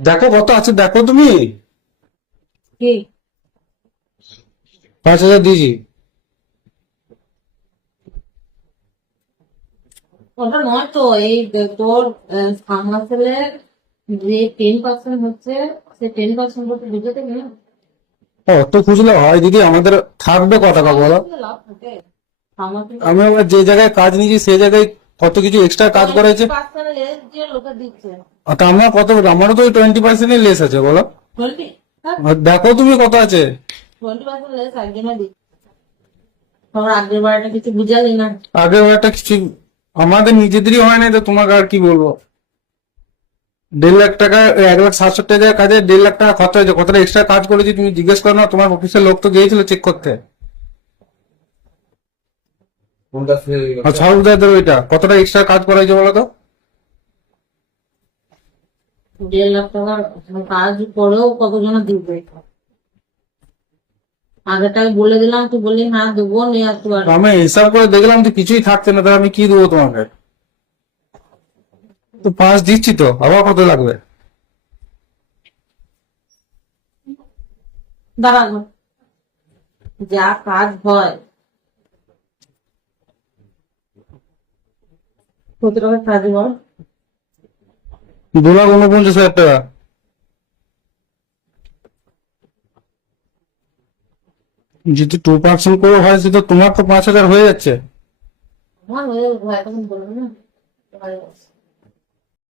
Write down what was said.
দেখো কত আছে দেখো তুমি। কি? পাঁচ হাজার দিয়েছি। ওটা নয় তো এই তোর ফার্মাসেলের যে টেন পার্সেন্ট হচ্ছে সে টেন পার্সেন্ট করতে বুঝে দেবে না অত খুঁজলে হয় দিদি আমাদের থাকবে কত টাকা বলো? আমি আবার যে জায়গায় কাজ নিয়েছি সেই জায়গায় কত কিছু এক্সট্রা কাজ পার্সেন্ট আর তা আমার কত আমারও তো টোয়েন্টি পার্সেন্টই লেস আছে বলো। দেখো তুমি কত আছে। পার্সেন্ট আগের বারটা কিছু আগে একটা কিছু আমাদের নিজেদেরই হয় না তো তোমাকে আর কি বলব? দেড় লাখ টাকা এক লাখ সাতষট্টি টাকা কাজে দেড় লাখ টাকা খরচা হয়েছে। কতটা এক্সট্রা কাজ করেছি তুমি জিজ্ঞেস করো না তোমার অফিসের লোক তো গিয়েছিল চেক করতে। ওইটা কতটা এক্সট্রা কাজ করা হয়েছে বলো তো দেড় লাখ টাকার কাজ করেও কতজন দিবে? আগেটাই বলে দিলাম তুই বললি হ্যাঁ দেবো পারব আমি হিসাব করে দেখলাম তো কিছুই থাকছে না তাহলে আমি কি দেবো তোমাকে? তো পাঁচ দিচ্ছি তো আবার কত লাগবে? দাঁড়ানো। যা কাজ হয় কত টাকা কাজ বল দু লাখ উনপঞ্চাশ হাজার টাকা। যদি টু পার্সেন্ট করে হয় সেটা তোমার তো পাঁচ হাজার হয়ে যাচ্ছে। আমার হয়ে এখন বলব না।